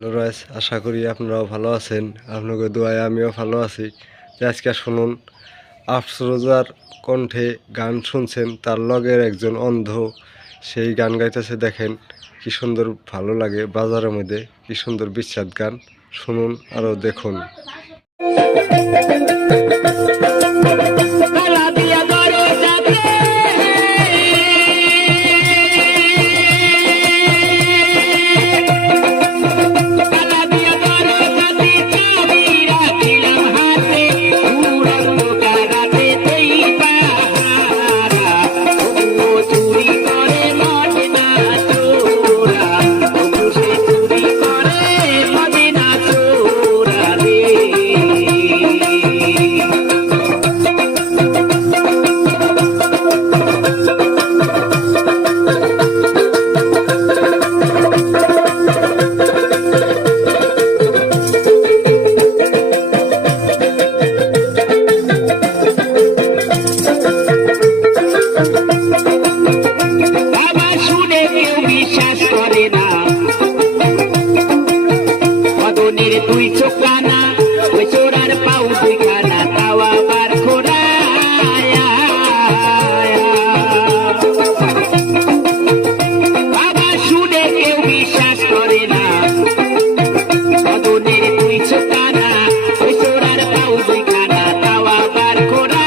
রয়েস আশা করি আপনারাও ভালো আছেন। আপনাদের দোয়ায় আমিও ভালো আছি। আজকে শুনুন আফরোজার কণ্ঠে গান শুনছেন, তার লগের একজন অন্ধ সেই গান গাইতেছে। দেখেন কি সুন্দর ভালো লাগে, বাজারের মধ্যে কি সুন্দর বিচ্ছেদ গান। শুনুন আরও দেখুন। তুই চোখানা ওই চোরার পাউ দুই খানা তাও আবার খোরা বাবা শুনে কেউ বিশ্বাস করে না বদনের তুই চোখানা ওই চোরার পাউ দুই খানা তাও আবার খোরা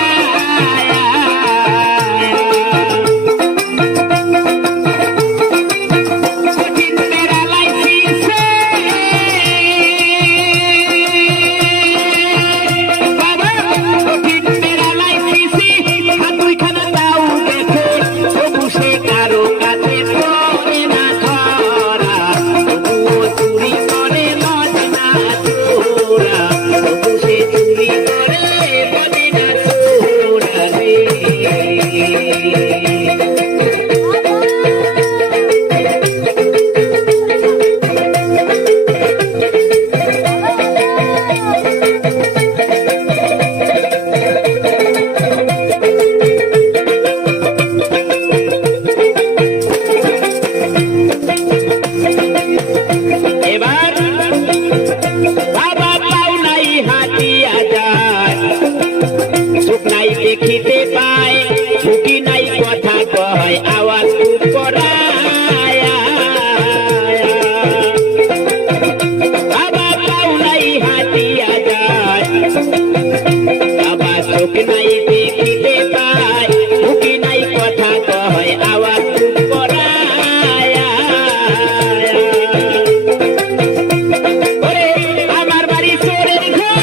দেখিতে পায় ফুকি নাই কথা কয় আওয়াজ খুব করায় বাবা পাও নাই হাতিয়া যায় বাবা চোখ নাই দেখিতে পায় ফুকি নাই কথা কয় আওয়াজ খুব করায় আমার বাড়ি চোরের ঘর